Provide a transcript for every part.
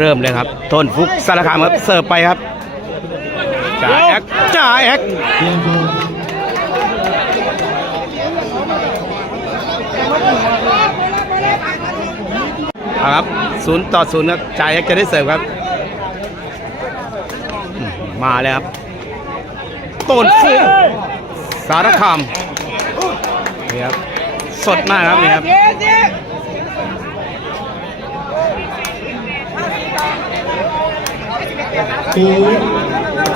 เริ่มเลยครับต้นฟุกสารคามครับเสิร์ฟไปครับจ่าแอกจ่าแอกเอาครับศูนย์ต่อศูนย์ครับจ่าแอกจะได้เสิร์ฟครับมมาแล้วครับต้นฟุกสารคามนี่ครับสดมากครับนี่ครับู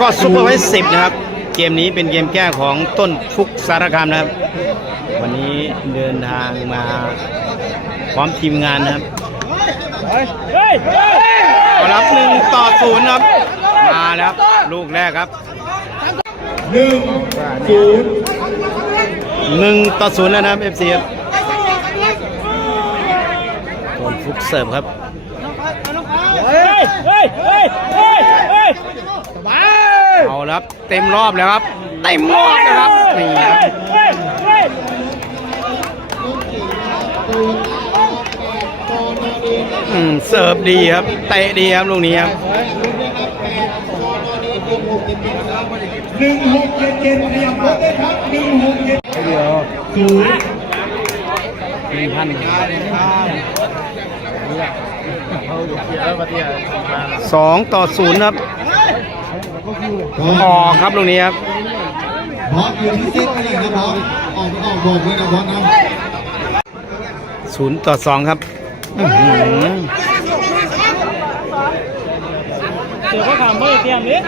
ก็ซุปเปอร์ไวท์สิบนะครับ เกมนี้เป็นเกมแก้ของต้นฟุกสารคามนะครับ วันนี้เดินทางมาพร้อมทีมงานนะครับรับหนึ่งต่อศูนย์ครับ มาแล้ว ลูกแรกครับหนึ่งศูนย์หนึ่งต่อศูนย์แล้วนะครับเอฟซีครับต้นฟุกเสิร์ฟครับ เอาแล้วครับ เต็มรอบแล้วครับเต็มรอบนะครับนี่ครับอืมเสิร์ฟดีครับเตะดีครับลูกนี้ครับหนึ่งหกเจ็ดเจ็ดเรียบรถได้ครับหนึ่งหกเจ็ดศูนย์หนึ่งพันสองต่อศูนย์ครับ ออกครับลูกนี้ครับบอสอยู่ที่เส้นนี่นะบอสออกออกบอกเลยนะบอสนะศูนย์ต่อสองครับอื้อหือเดี๋ยวก็ถามเบอร์เตรียมนี้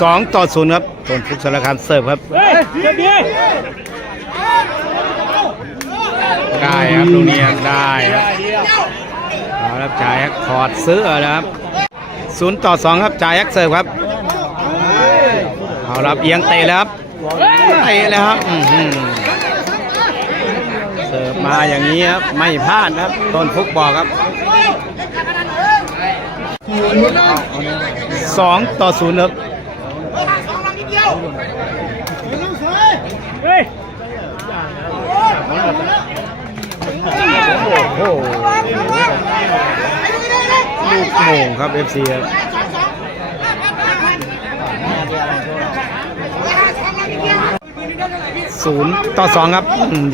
สองต่อศูนย์ครับต้นฟุกสารคามเสิร์ฟครับ เฮ้ยเดี๋ยวเดี๋ยว ได้ครับลูกนี้ครับได้ครับเอาละครับจ่ายแฮกถอดเสื้อแล้วครับศูนย์ต่อสองครับจ่ายแฮกเสิร์ฟครับเอาละครับเอียงเตะแล้วครับเตะแล้วครับเสิร์ฟมาอย่างนี้ครับไม่พลาดนะครับต้นฟุกบอกครับสองต่อศูนย์ครับเฮ้ย โอ้โหลูกโมงครับ FC ครับศูนย์ต่อสองครับ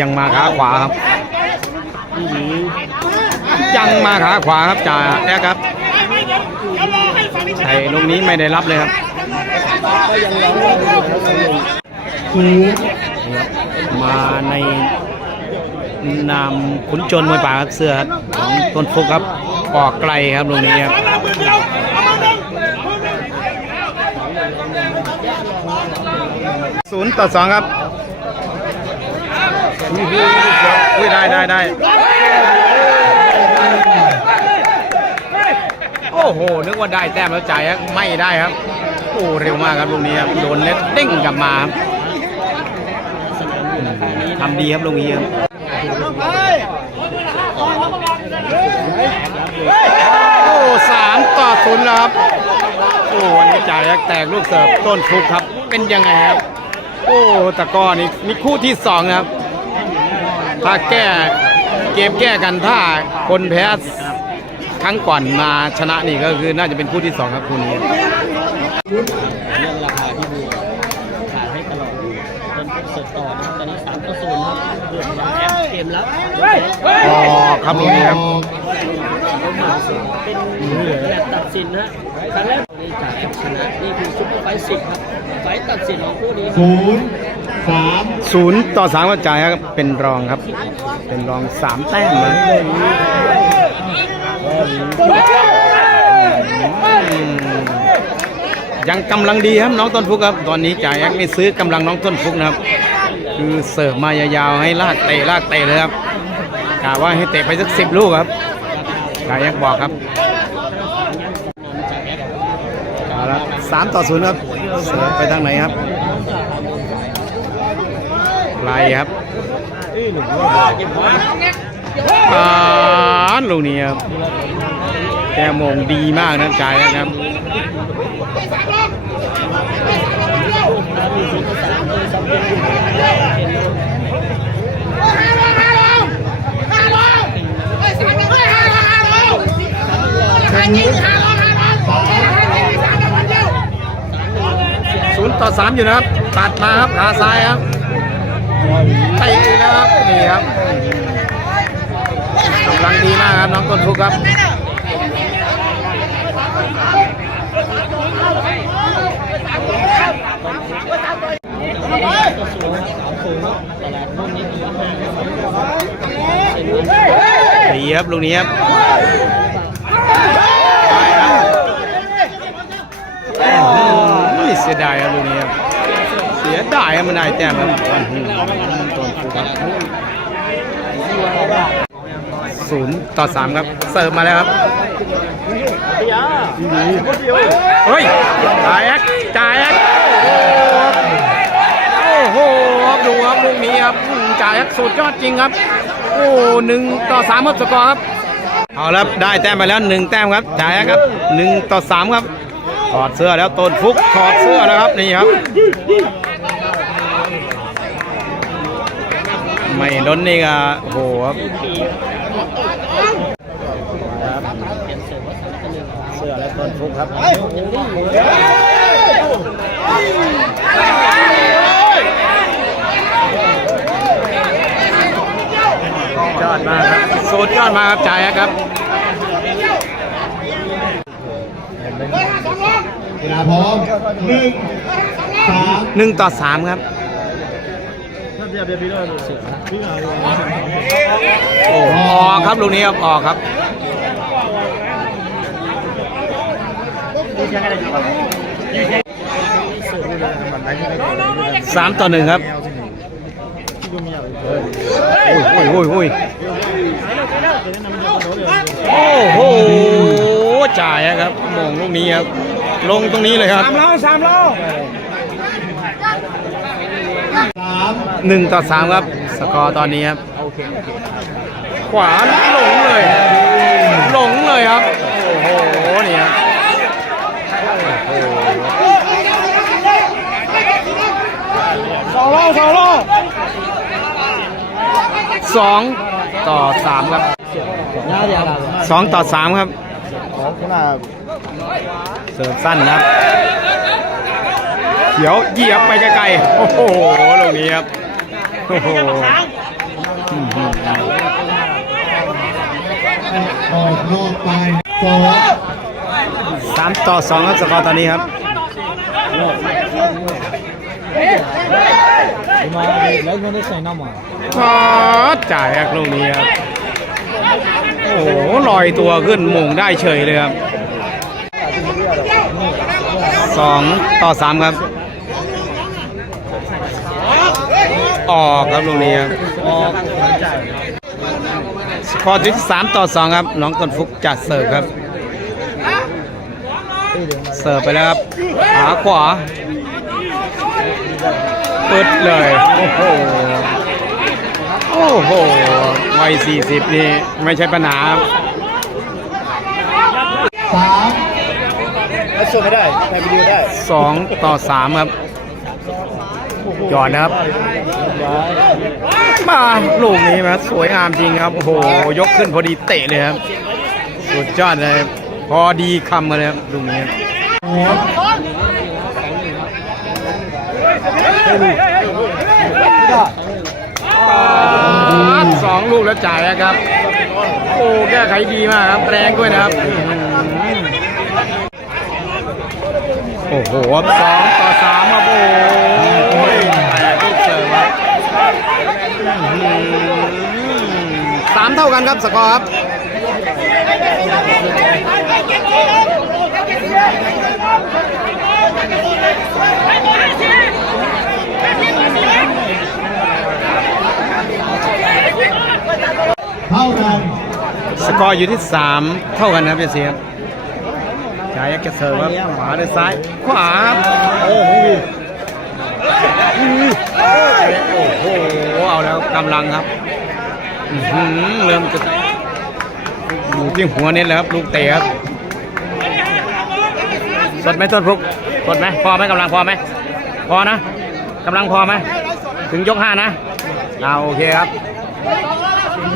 ยังมาขาขวาครับยังมาขาขวาครับจ่าแอ๊ครับไอ้ลูกนี้ไม่ได้รับเลยครับมาใน นามขุนโจรมวยป่าครับเสื้อครับของต้นฟุกครับปอกไกลครับลูกนี้ครับศูนย์ต่อสองครับอุ้ยได้ได้ได้โอ้โห นึกว่าได้แต้มแล้วจ่ายครับไม่ได้ครับ โอ้เร็วมากครับลูกนี้ครับโดนเน็ตเด้งกลับมาครับอืมทำดีครับลูกนี้ครับ โอ้สามต่อศูนย์แล้วครับ โอ้วันนี้จ่ายแตกลูกเสิร์ฟต้นฟลุกครับ เป็นยังไงครับ โอ้ตะก้อนี่มีคู่ที่สองนะครับ ถ้าแก้เกมแก้กันถ้าคนแพ้ครั้งก่อนมาชนะนี่ก็คือน่าจะเป็นคู่ที่สองครับคู่นี้ มแล้วอ๋อครับลูกนี้ครับเป็นแบบตัดสินนะครั้งแรกนี่จ่ายแอปชนะนี่คือซุปเปอร์ไฟท์สิบครับไฟท์ตัดสินของคู่นี้ครับศูนย์สามศูนย์ต่อสามก็จ่ายครับเป็นรองครับ เป็นรองสามแต้มเลยอืมยังกำลังดีครับน้องต้นฟุกครับ ตอนนี้จ่ายแอคไม่ซื้อกำลังน้องต้นฟุกนะครับ คือเสิร์ฟมายาวๆให้ลากเตะลากเตะเลยครับกะว่าให้เตะไปสักสิบลูกครับจ่ายแอคบอกครับเอาละสามต่อศูนย์ครับเสิร์ฟไปทางไหนครับไล่ครับปานลูกนี้ครับแกมงดีมากนะจายนะครับ แล้วมีซุปเปอร์ไฟ ซ้อมเย็นอยู่เย็นอยู่ ศูนย์ต่อสามอยู่นะครับ ตัดมาครับขาซ้ายครับไปนะครับ นี่ครับกำลังดีมากครับ น้องต้นฟุกครับ ก็สูงสามสูง ดีครับลูกนี้ครับไม่เสียดายครับลูกนี้ครับเสียดายครับมันได้แต้มครับศูนย์ต่อสามครับเสิร์ฟมาแล้วครับเฮ้ยจ่ายแอกจ่ายแอก ดูครับลูกนี้ครับอืมจ่ายแอกสุดยอดจริงครับ โอ้หนึ่งต่อสามครับสกอร์ครับ เอาแล้วได้แต้มไปแล้วหนึ่งแต้มครับจ่ายแอกครับหนึ่งต่อสามครับถอดเสื้อแล้วต้นฟุกถอดเสื้อแล้วครับนี่ครับ ไม่ล้นนี่ก็โอ้โหครับเสื้อและต้นฟุกครับ ยอดมากครับสุดยอดมากครับจ่ายครับเวลาพร้อมหนึ่งสามหนึ่งต่อสามครับโอ้ออกครับลูกนี้ครับออกครับสามต่อหนึ่งครับ โอ้ยโอ้ยโอ้ยโอ้โหจ่ายครับมองลูกนี้ครับลงตรงนี้เลยครับสามรอสามรอหนึ่งต่อสามครับ สกอร์ตอนนี้ครับขวาหลงเลยหลงเลยครับ โอ้โหนี่ครับโอ้โหสองลสองโล สองต่อสามครับสองต่อสามครับเสิร์ฟสั้นนะครับเดี๋ยวเหยียบไปไกลๆโอ้โหลูกนี้ครับโอ้โหออหือออกนอกไปสองสามต่อสองครับสกอร์ตอนนี้ครับ มาแล้วมันได้ใส่น้ำมันพอจ่ายครับลูกนี้ครับ โอ้โหลอยตัวขึ้นมงได้เฉยเลยครับสองต่อสามครับ ออกครับลูกนี้ครับออกสกอร์ที่สามต่อสองครับน้องต้นฟุกจัดเสิร์ฟครับ เสิร์ฟไปแล้วครับขาขวา ปึ๊ดเลย โอ้โห โอ้โหวัย40นี่ไม่ใช่ปัญหาครับสามแล้วส่งไม่ได้ไปวิดีโอได้สองต่อสามครับหยอดนะครับ มาลูกนี้มาสวยงามจริงครับ โอ้โห ยกขึ้นพอดีเตะเลยครับ สุดยอดเลย พอดีคำมาเลยครับลูกนี้ สองลูกแล้วจ่ายนะครับ โอ้แก้ไขดีมากครับแรงด้วยนะครับ โอ้โหสองต่อสามครับโอ้ยแต่ลูกเสิร์ฟครับอื้สามเท่ากันครับสกอร์ครับ เท่ากัน สกอร์อยู่ที่สามเท่ากันครับพี่เสียครับจ่ายแกเสิร์ฟครับขวาด้วยซ้าย ขวาครับโอ้โหโอ้โห เอาแล้วกำลังครับอื้อหือเริ่มจะอยู่ที่หัวเน็ตแล้วครับ ลูกเตะครับสดไหมต้นพลุกสดไหมพอไหมกำลังพอไหมพอนะกำลังพอไหมถึงยกห้านะอ่าโอเคครับ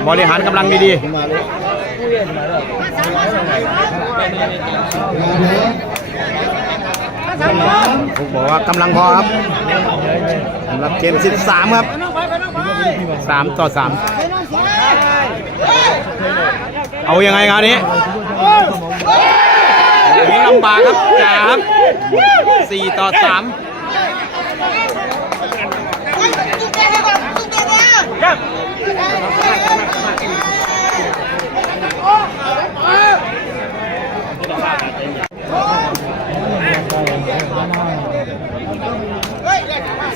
บริหารกำลังดีๆ ผมบอกว่ากำลังพอครับสำหรับเกม 13 ครับ 3 ต่อ 3 เอาอยังไงครับนี้อันนี้ลำบากครับจ่าครับ4ต่อ 3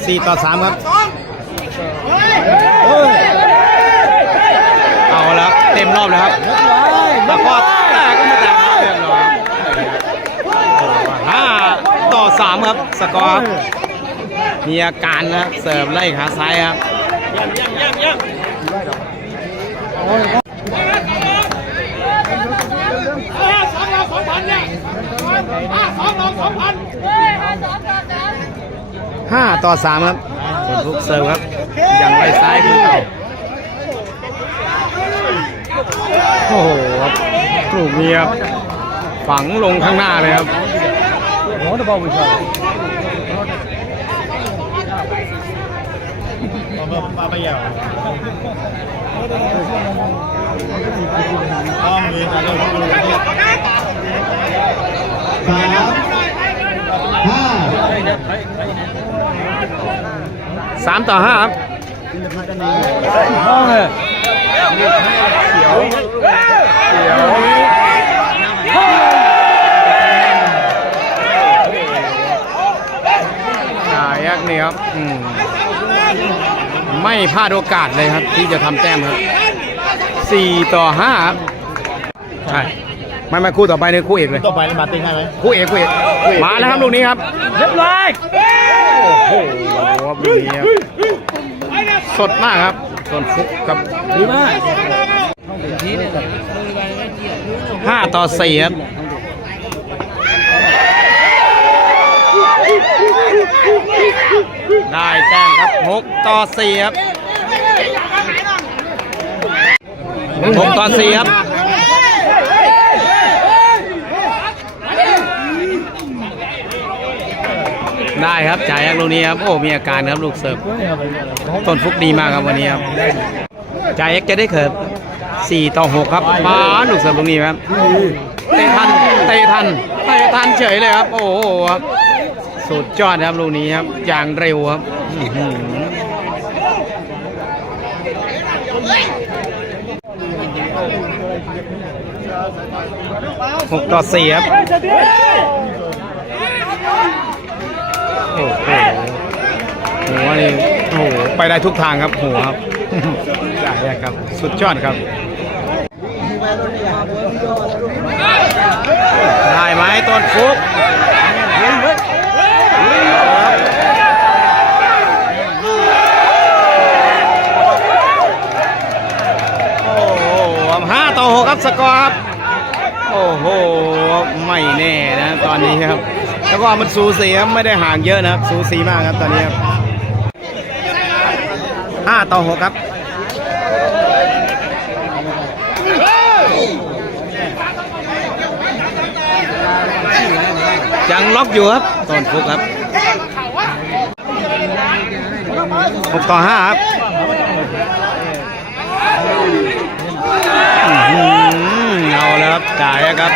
สี่ต่อสามครับเอาแล้วครับเต็มรอบแล้วครับแล้วก็แตกก็ไม่แตกครับเรียบร้อยห้าต่อสามครับสกอร์ครับมีอาการนะเสิร์ฟไล่ขาซ้ายครับ ห้าต่อสามครับส่วนฟุกเซิร์ฟครับ ยังไล่ซ้ายคือเก่าโอ้โหครับปลูกนี้ครับฝังลงข้างหน้าเลยครับสามห้า สามต่อห้าครับเขียวเขียวจ่ายักนี่ครับมไม่พลาดโอกาสเลยครับ ที่จะทำแต้มครับสี่ต่อห้าครับใช่ ไม่ไม่คู่ต่อไปเลยคู่เอกเลย ต่อไปนี่มาติ้งให้ไหม คู่เอกคู่เอกมาแล้วครับลูกนี้ครับ เรียบร้อยโอ้โหครับลูกนี้ครับสดมากครับส่วนฟุกกับดีมากห้าต่อสี่ครับได้แต้มครับหกต่อสี่ครับหกต่อสี่ครับ ได้ครับจ่ายยักลูกนี้ครับโอ้มีอาการครับลูกเสิร์ฟต้นฟุกดีมากครับวันนี้ครับจ่ายยักจะได้เขิบ4ต่อ6ครับมาลูกเสิร์ฟลูกนี้ครับเตะทันเตะทันเตะทันเฉยเลยครับ โอ้โหครับสุดยอดครับลูกนี้ครับอย่างเร็วครับหกต่อสี่ครับ โอ้โหหัวนี่โอ้โหไปได้ทุกทางครับหัวครับจ่ายครับ สุดยอดครับ ได้ไหมต้นฟุกโอ้โหห้าต่อหกครับสกอร์ครับ โอ้โห ไม่แน่นะ ตอนนี้ครับ แล้วก็มันสูสีครับไม่ได้ห่างเยอะนะครับ สูสีมากครับตอนนี้ครับห้าต่อหกครับยังล็อกอยู่ครับต้นฟุกครับหกต่อห้าครับอื้อหือเอาแล้วครับจ่ายครับ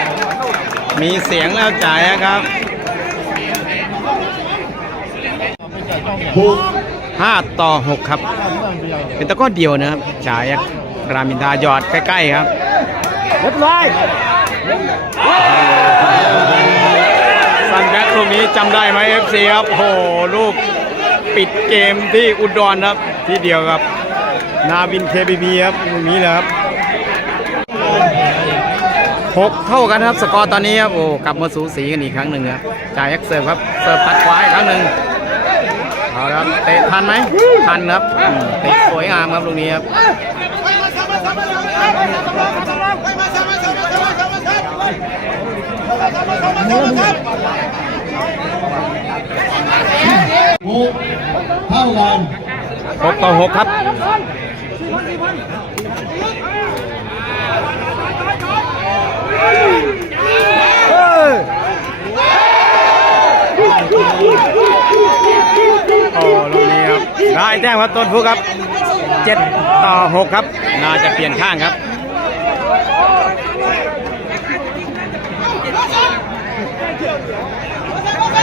มีเสียงแล้วจ่ายครับ หกห้าต่อหกครับ เป็นตะกร้อเดียวนะครับจ่ายอะรามินทาหยอดใกล้ๆครับเรียบร้อยซันแบ็คลูกนี้จำได้ไหม FC ครับโอ้โหลูกปิดเกมที่อุดรครับ ที่เดียวครับ นาบินเคบีพีครับลูกนี้เลยครับหกเท่ากันครับ สกอร์ตอนนี้ครับโอ้กลับมาสูสีกันอีกครั้งหนึ่งครับจ่ายเอ็กเซิร์ฟครับเสิร์ฟปัดขวาอีกครั้งหนึ่งเอาละ ครับ เตะทันไหมทันครับอืมเตะสวยงามครับลูกนี้ครับ หกเท่ากันหกต่อหกครับโอ้ลูกนี้ครับ ได้แต้มครับต้นฟุกครับเจ็ดต่อหกครับ น่าจะเปลี่ยนข้างครับ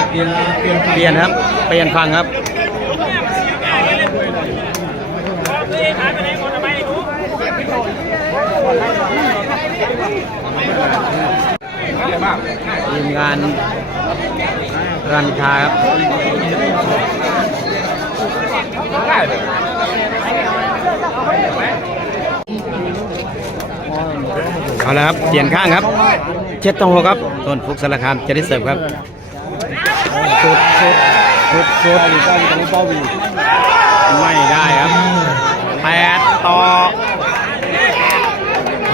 เปลี่ยนเปลี่ยนครับ เปลี่ยนฝั่งครับทีมงานรันคาครับ เอาละครับเปลี่ยนข้างครับเช็ดตรงหัวครับต้นฟุกสารคามจะได้เสิร์ฟครับสุดสุดสุดสุดไม่ได้ครับแปดต่อ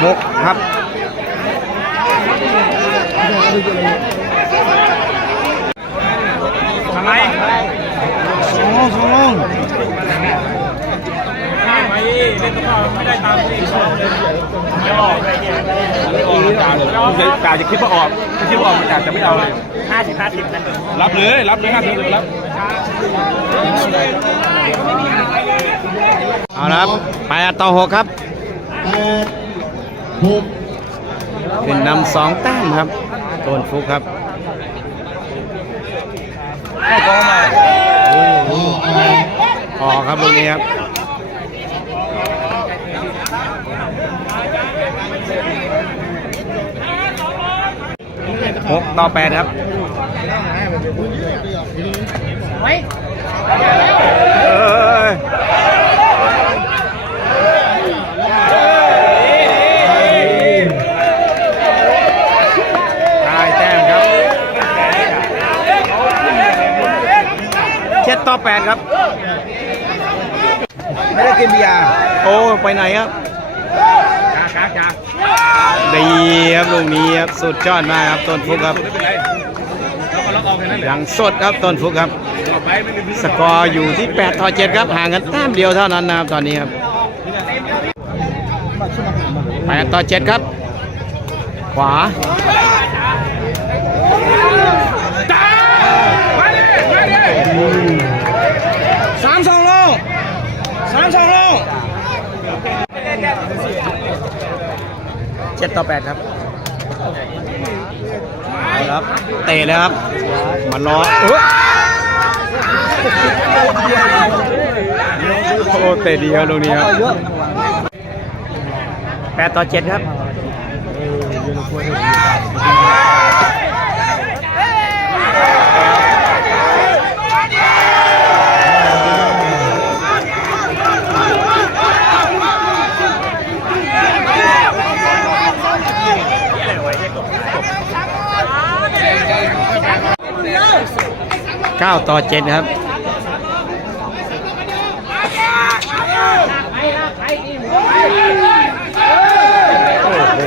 หกครับทำไมสองลงสองลงไม่เล่นก็ไม่ได้ตามที่ชอบเลย ไม่ออกเลยเนี่ยไม่ออกกาเลยกาจะคิดว่าออกไม่คิดว่าออกกาจะไม่เอาเลยห้าสิบห้าสิบนะรับเลยรับเลยห้าสิบรับเอาละครับแปดต่อหกครับแปดหกขึ้นนำสองแต้มครับต้นฟุกครับพ่อออกออกครับลูกนี้ครับ หกต่อแปดครับเอ้ยได้แต้มครับเจ็ดต่อแปดครับ ไม่ได้กินเบียร์โอ้ ไปไหนครับจ้าจ้า ดีครับลูกนี้ครับสุดยอดมากครับต้นฟุกครับ ยังสดครับต้นฟุกครับ สกอร์อยู่ที่8ต่อ7ครับห่างกันแต้มเดียวเท่านั้นนะครับตอนนี้ครับ8ต่อ7ครับ ขวา สามสองโลสามสองโล 7ต่อ8ครับเอาละครับ เตะเลยครับ มารอเอ้ยโอ้เตะดีครับลูกนี้ครับ8ต่อ7ครับ 9 ต่อ 7 ครับโอ้โห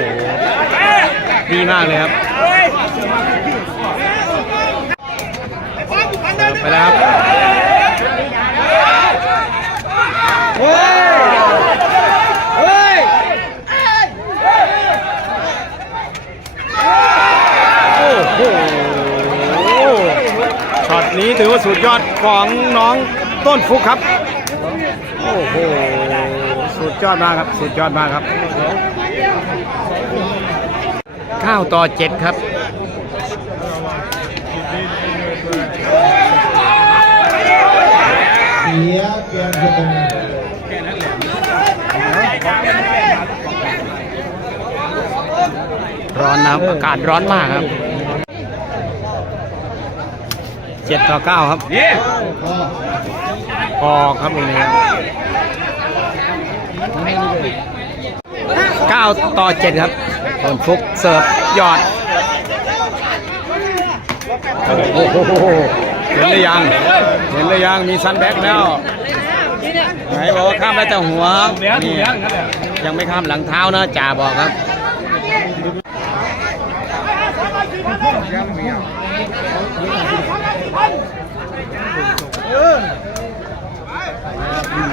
ดีมากเลยครับ ไปแล้วครับโอ้โห ช็อตนี้ถือว่า สุดยอดของน้องต้นฟุกครับ โอ้โห สุดยอดมากครับ สุดยอดมากครับ9ต่อ7ครับเสียเปลี่ยนทรงร้อนนะครับอากาศร้อนมากครับ 7ต่อ9ครับนี่พ่อออกครับตรงนี้ครับ9ต่อ7ครับต้นฟุกเสิร์ฟยอด โอ้โหเห็นหรือยัง เห็นหรือยัง มีซันแบ็กแล้ว ไหนบอกว่าข้ามได้แต่หัวเดี๋ยวนี่เดี๋ยวนั่นแหละยังไม่ข้ามหลังเท้านะจ่าบอกครับ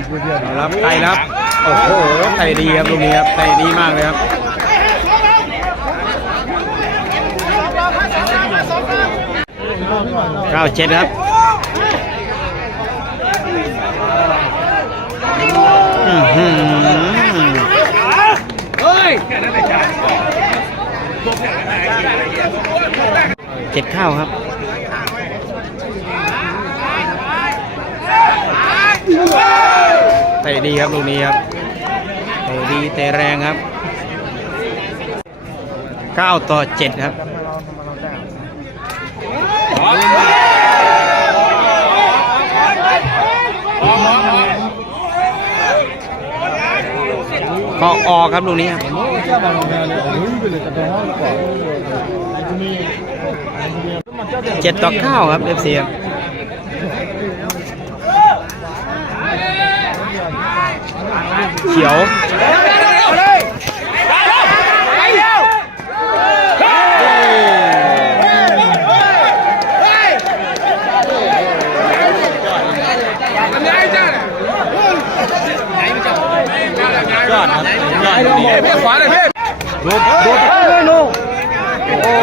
เอารับไต่รับ โอ้โหไต่ดีครับลูกนี้ครับไต่ดีมากเลยครับเก้าเจ็ดครับอื้อหือเจ็ดข้าวครับเตะดีครับลูกนี้ครับเตะดีเตะแรงครับ 9 ต่อ 7 ครับก็ออกครับลูกนี้ครับเจ็ดต่อเก้าครับเอฟซีครับ เขียวยอดครับยอดลูกนี้ขวาเลยพี่ดูดูเลยลูกโอ้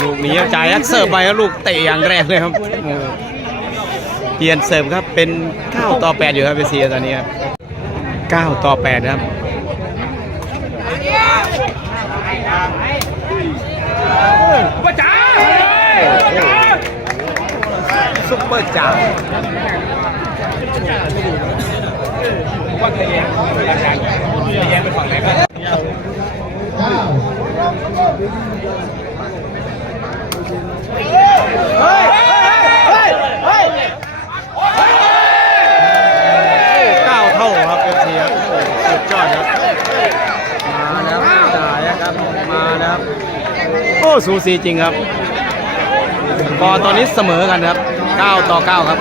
ลูกนี้จ่ายยักเสิร์ฟไปครับลูกเตะอย่างแรงเลยครับเปลี่ยนเสิร์ฟครับเป็น9ต่อ8อยู่ครับเอเซียตอนนี้ครับ 9 ต่อ8ครับซุปเปอร์จ่าเก้าเก้าเท่าครับเอฟซีครับสุดยอดครับ มาแล้วจ่ายครับ มาแล้วครับโอ้ สูสีจริงครับพอตอนนี้เสมอกันครับ 9 ต่อ 9 ครับ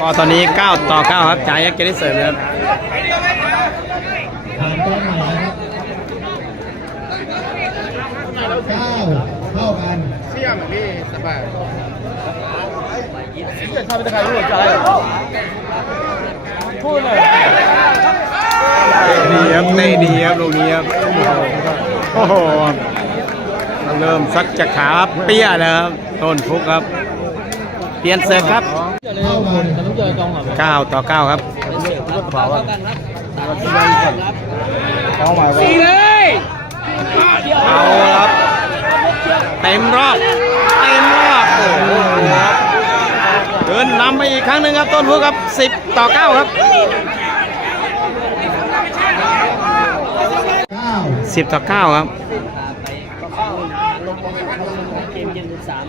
พอตอนนี้ 9 ต่อ 9 ครับจ่ายยักษ์จะได้เสร์ฟครับผ่ากันเชี่ยมพี่ ตัวใหม่นะครับเก้าเท่ากันดีครับเตะดีครับลูกนี้ครับโอ้โหเริ่มซักจะขาเปี้ยแล้วครับต้นฟุกครับ เปลี่ยนเสิร์ฟครับเท่ากัน9ต่อ9ครับเท่าครับสาครับสีเลยเอาครับเต็มรอบ เต็มรอบโอ้โหเดินนำไปอีกครั้งหนึ่งครับต้นฟุกครับ10ต่อ9ครับเก้า10ต่อ9ครับเกมเย็นสาม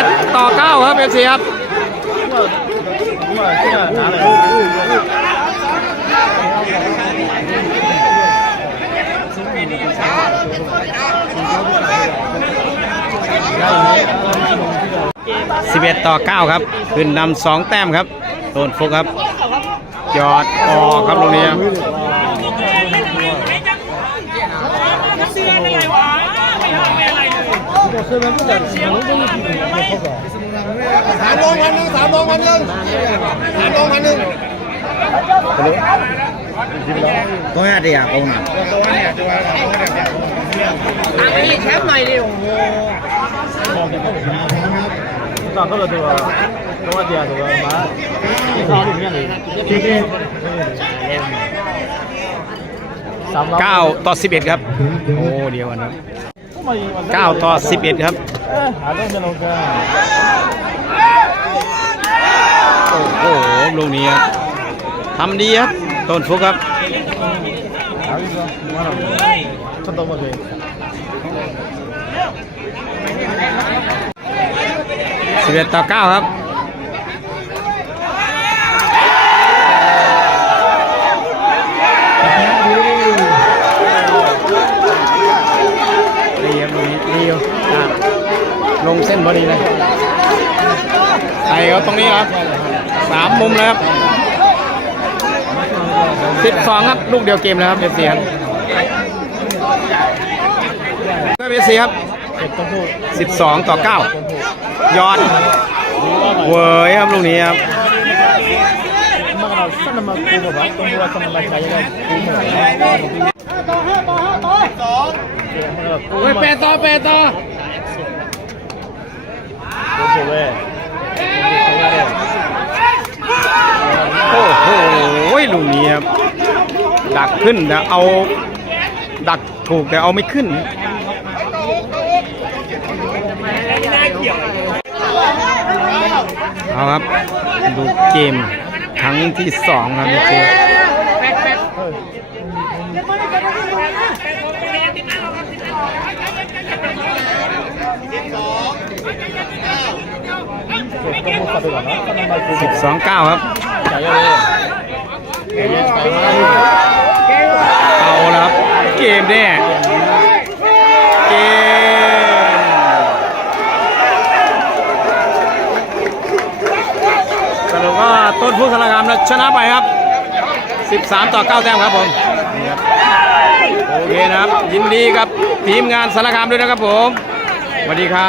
11ต่อ9ครับเอฟซีครับ 11 ต่อ 9 ครับ ขึ้นนำ2แต้มครับ โดนฟุกครับยอดออกครับตรงนี้ครับสามลงพันหนึ่งสามลงพันหนึ่งสามลงพันหนึ่ง có hết đi à ông nào 上课了对吧？跟我爹对吧？妈，你上里面的，เจ็ดเอ็ด 三老。 9 ต่อ 11 ครับ โอ้ เดียวกันครับ 9 ต่อ 11 ครับ 还在那龙哥。 โอ้โหลูกนี้ครับทำดีครับ ต้นฟุกครับ 11 ต่อ 9 ครับดีอยู่อะลงเส้นพอดีเลยไอ้เขาตรงนี้ครับสามมุมเลยครับสิบสองครับ ลูกเดียวเกมแล้วครับเอฟซีครับเอฟซีครับสิบสองต่อเก้า ยอดเว้ยครับลูกนี้ครับเฮ้ยแปต่อแปต่อโอ้โหลุงนี้ครับดักขึ้นแต่เอาดักถูกแต่เอาไม่ขึ้น เอาครับ ดูเกมครั้งที่สองครับนี่คือสิบสองเก้าครับเอาแล้วครับ เกมแน่เกม ต้นผู้สารคามนะชนะไปครับ 13 ต่อ 9 แต้มครับผมโอเคนะครับ ยินดีกับทีมงานสารคามด้วยนะครับผมสวัสดีครับ